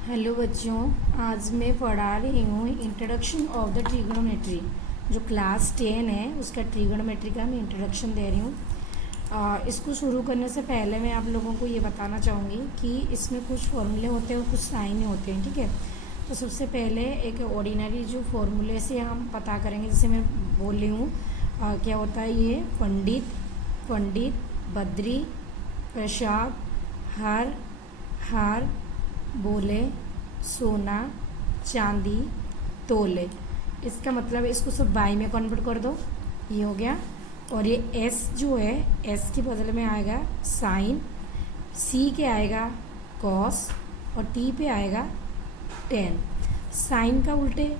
Hello बच्चों, आज मैं पढ़ा रही हूँ इंट्रोडक्शन ऑफ द ट्रिगोनोमेट्री। जो क्लास 10 है उसका ट्रिगोनोमेट्री का मैं इंट्रोडक्शन दे रही हूँ। इसको शुरू करने से पहले मैं आप लोगों को ये बताना चाहूँगी कि इसमें कुछ फॉर्मूले होते हैं और कुछ साइन होते हैं, ठीक है। तो सबसे पहले एक ऑर्डिनरी जो फॉर्मूले से हम पता करेंगे, जैसे मैं बोल रही हूँ क्या होता है ये पंडित, बद्री, प्रसाद, हार, बोले, सोना, चांदी, तोले। इसका मतलब है इसको सब बाई में कन्वर्ट कर दो, ये हो गया। और ये एस जो है, एस के बदले में आएगा साइन, सी के आएगा कॉस और टी पे आएगा टेन। साइन का उल्टे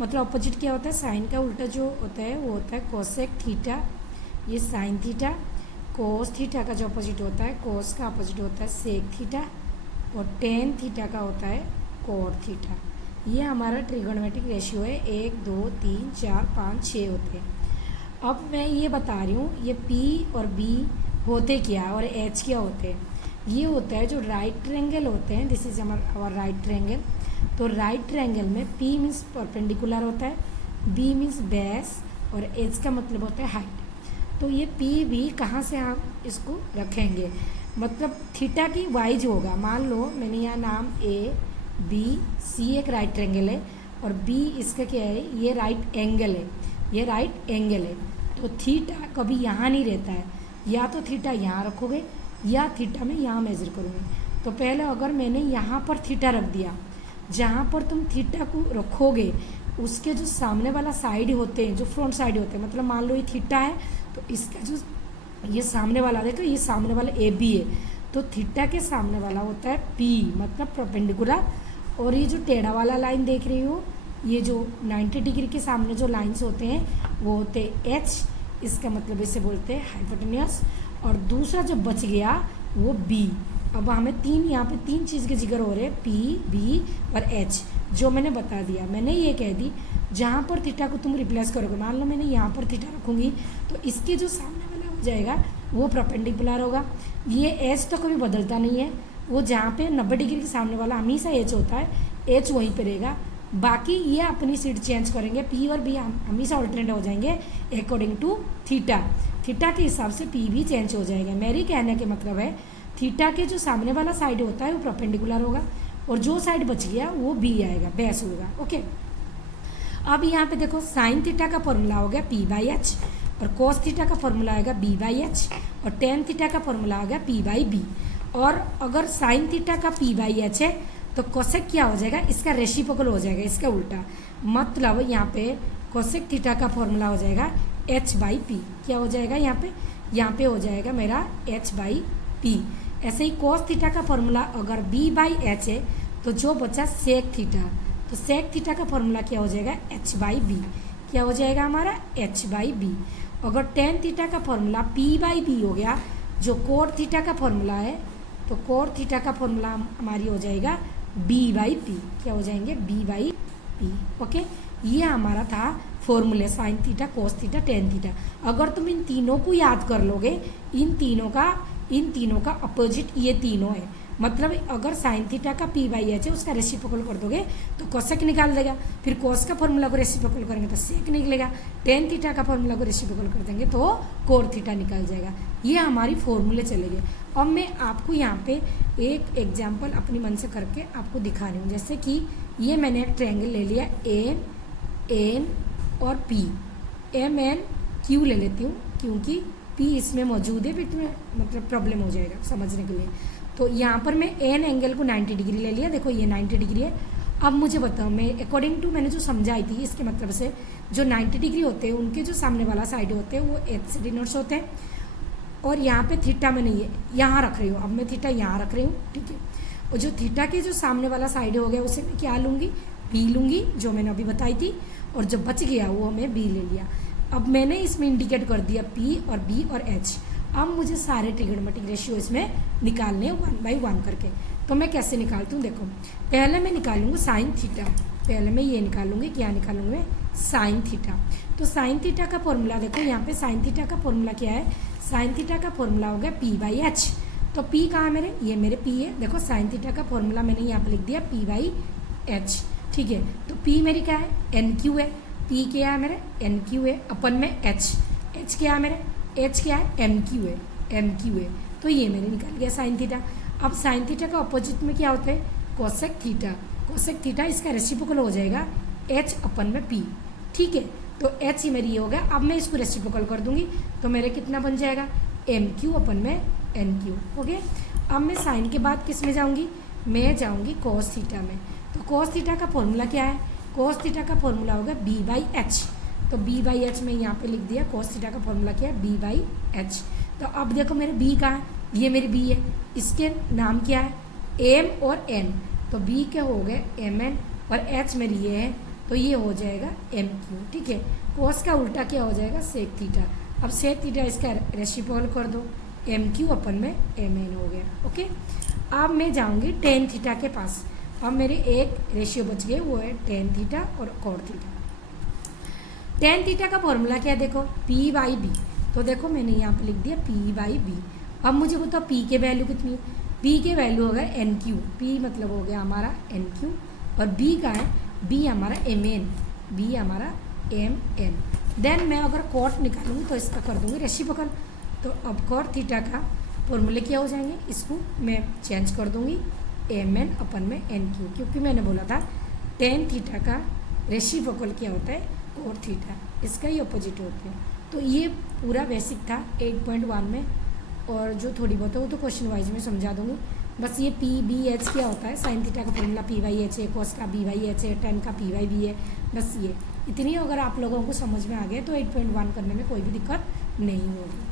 मतलब अपोजिट क्या होता है, साइन का उल्टा जो होता है वो होता है कोसेक थीटा, ये साइन थीटा। कोस थीटा का जो अपोजिट होता है, कोस का अपोजिट होता है सेक थीटा और टेन थीटा का होता है कोट थीटा। ये हमारा ट्रिगोनोमेट्रिक रेशियो है, 1 2 3 4 5 6 होते हैं। अब मैं ये बता रही हूँ ये P और B होते क्या और H क्या होते हैं। ये होता है जो राइट ट्रायंगल होते हैं, this is our right triangle. तो राइट ट्रायंगल में P मीन्स परपेंडिकुलर होता है, B मीन्स बेस और H का मतलब होता है हाइट। तो ये P B कहाँ से हम इसको रखेंगे, मतलब थीटा की वाइज होगा। मान लो मैंने यहाँ नाम A B C एक राइट ट्रायंगल है और B इसका क्या है, ये राइट एंगल है, ये राइट एंगल है। तो थीटा कभी यहाँ नहीं रहता है, या तो थीटा यहाँ रखोगे या थीटा में यहाँ मेजर करूँगी। तो पहले अगर मैंने यहाँ पर थीटा रख दिया, जहाँ पर तुम थीटा को रखोगे उसके जो सामने वाला साइड होते हैं, जो फ्रंट साइड होते हैं, मतलब मान लो ये थीटा है तो इसका जो ये सामने वाला, देखो ये सामने वाला ए बी है, तो थीटा के सामने वाला होता है पी मतलब परपेंडिकुलर। और ये जो टेढ़ा वाला लाइन देख रही हो, ये जो 90 डिग्री के सामने जो लाइंस होते हैं वो होते हैं एच, इसका मतलब इसे बोलते हैं हाइपोटेन्यूस। और दूसरा जो बच गया वो बी। अब हमें यहाँ पे तीन चीज़ के जिक्र हो रहे हैं, पी बी और एच, जो मैंने बता दिया। मैंने ये कह दी जहाँ पर थीटा को तुम रिप्लेस करोगे, मान लो मैंने यहाँ पर थीटा रखूँगी तो इसके जो सामने वाला हो जाएगा वो परपेंडिकुलर होगा। ये एच तो कभी बदलता नहीं है, वो जहाँ पे 90 डिग्री के सामने वाला हमेशा एच होता है, एच वहीं पे रहेगा। बाकी ये अपनी सीट चेंज करेंगे, पी और बी हमेशा ऑल्टरनेट हो जाएंगे अकॉर्डिंग टू थीटा। थीटा के हिसाब से पी भी चेंज हो जाएगा। मेरी कहने के मतलब है थीटा के जो सामने वाला साइड होता है वो परपेंडिकुलर होगा और जो साइड बच गया वो बी आएगा, बेस होगा। ओके, अब यहाँ पे देखो साइन थीटा का फॉर्मूला हो गया पी बाई एच और कोस थीटा का फॉर्मूला आएगा बी बाई एच और टेन थीटा का फॉर्मूला आ गया पी बाई बी। और अगर साइन थीटा का पी बाई एच है तो कोसेक क्या हो जाएगा, इसका रेसिप्रोकल हो जाएगा, इसका उल्टा। मतलब यहाँ पे कोसेक थीटा का फॉर्मूला हो जाएगा एच बाई पी। क्या हो जाएगा यहाँ पे हो जाएगा मेरा एच बाई पी। ऐसे ही कोस थीटा का फॉर्मूला अगर बी बाई एच है तो जो बचा सेक थीटा, तो सेक थीटा का फॉर्मूला क्या हो जाएगा एच बाई बी। क्या हो जाएगा हमारा एच बाई बी। अगर टेन थीटा का फॉर्मूला पी बाई बी हो गया, जो कोट थीटा का फॉर्मूला है, तो कोट थीटा का फॉर्मूला हमारी हो जाएगा बी बाई पी। क्या हो जाएंगे बी बाई पी। ओके, ये हमारा था फॉर्मूले sine theta, cos theta, tan theta. अगर तुम इन तीनों को याद कर लोगे, इन तीनों का अपोजिट ये तीनों है, मतलब अगर साइन थीटा का पी बाई एच है उसका रेसिप्रोकल कर दोगे तो कोसेक निकाल देगा, फिर कोस का फॉर्मूला को रेसिप्रोकल करेंगे तो सेक निकलेगा, टेन थीटा का फॉर्मूला को रेसिप्रोकल कर देंगे तो कोर थीटा निकल जाएगा। ये हमारी फॉर्मूले चलेंगे। अब मैं आपको यहाँ पे एक एग्जाम्पल अपनी मन से करके आपको दिखा रही हूँ। जैसे कि ये मैंने एक ट्रायंगल ले लिया एन और पी, एम एन क्यू ले लेती हूँ क्योंकि पी इसमें मौजूद है, फिर मतलब प्रॉब्लम हो जाएगा समझने के लिए। तो यहाँ पर मैं एन एंगल को 90 डिग्री ले लिया, देखो ये 90 डिग्री है। अब मुझे बताओ, मैं अकॉर्डिंग टू मैंने जो समझाई थी इसके मतलब से जो 90 डिग्री होते हैं उनके जो सामने वाला साइड होते हैं वो एच से डिनोट्स होते हैं। और यहाँ पे थीटा में नहीं है, यहाँ रख रही हूँ, अब मैं थीटा यहाँ रख रही हूँ, ठीक है। और जो थीटा के जो सामने वाला साइड हो गया उसे मैं क्या लूँगी, बी लूँगी, जो मैंने अभी बताई थी। और जो बच गया वो मैं बी ले लिया। अब मैंने इसमें इंडिकेट कर दिया पी और बी और एच। अब मुझे सारे ट्रिगोनोमेट्रिक रेशियो इसमें निकालने हैं 1 बाई 1 करके। तो मैं कैसे निकालती हूँ, देखो पहले मैं निकालूंगी साइन थीटा, पहले मैं ये निकालूंगी, क्या निकालूंगी मैं, साइन थीटा। तो साइन थीटा का फॉर्मूला देखो यहाँ पे, साइन थीटा का फॉर्मूला क्या है, साइन थीटा का फॉर्मूला हो गया पी बाई एच। तो पी कहाँ है मेरे, ये मेरे पी है। देखो साइन थीटा का फॉर्मूला मैंने यहाँ पे लिख दिया पी बाई एच, ठीक है। तो पी मेरी क्या है, एन क्यू है। पी क्या है मेरे, एन क्यू है अपन में एच, एच क्या है मेरे, एच क्या है, एम क्यू है, एम क्यू है। तो ये मेरे निकल गया साइन थीटा। अब साइन थीटा का अपोजिट में क्या होता है, कोसेक थीटा। कोसेक थीटा इसका रेसिप्रोकल हो जाएगा एच अपन में पी, ठीक है। तो एच ही मेरी ये हो गया। अब मैं इसको रेसिप्रोकल कर दूंगी तो मेरे कितना बन जाएगा, एम क्यू अपन में एन क्यू हो गया। अब मैं साइन के बाद किस में जाऊंगी, मैं जाऊंगी कोस थीटा में। तो कोस थीटा का फॉर्मूला क्या है, कोस थीटा का फॉर्मूला होगा बी बाई एच। तो बी बाई एच मैं यहाँ पे लिख दिया, कोस थीटा का फॉर्मूला क्या है, बी बाई एच। तो अब देखो मेरे बी कहाँ है, ये मेरी बी है, इसके नाम क्या है, एम और एन। तो बी के हो गए एम एन और एच मेरी ये है, तो ये हो जाएगा एम क्यू, ठीक है। कोस का उल्टा क्या हो जाएगा, सेक थीटा। अब सेक थीटा इसका रेसिप्रोकल कर दो, एम क्यू अपन में एम एन हो गया, ओके। अब मैं जाऊंगी टेन थीटा के पास। अब मेरे एक रेशियो बच गए, वो है टेन थीटा और कॉट थीटा। टेन थीटा का फॉर्मूला क्या है, देखो पी बाई बी। तो देखो मैंने यहाँ पे लिख दिया पी बाई बी। अब मुझे बताओ पी के वैल्यू कितनी है, पी के वैल्यू होगा एन क्यू, पी मतलब हो गया हमारा एन क्यू, और बी का है, बी हमारा एम एन, बी हमारा एम एन। देन मैं अगर कॉट निकालूंगी तो इसका कर दूंगी रेसिप्रोकल। तो अब कॉट थीटा का फॉर्मूले क्या हो जाएंगे, इसको मैं चेंज कर दूंगी एम एन अपन में एन क्यू, क्योंकि मैंने बोला था टेन थीटा का रेसिप्रोकल क्या होता है, कॉट थीटा, इसका ही अपोजिट होता है। तो ये पूरा बेसिक था 8.1 में, और जो थोड़ी बहुत है वो तो क्वेश्चन वाइज में समझा दूंगी। बस ये पी बी एच क्या होता है, साइन थीटा का फॉर्मूला पी बाई एच है, कोस का बी बाई एच है, टेन का पी बाई बी है, बस ये इतनी। अगर आप लोगों को समझ में आ गया तो 8.1 करने में कोई भी दिक्कत नहीं होगी।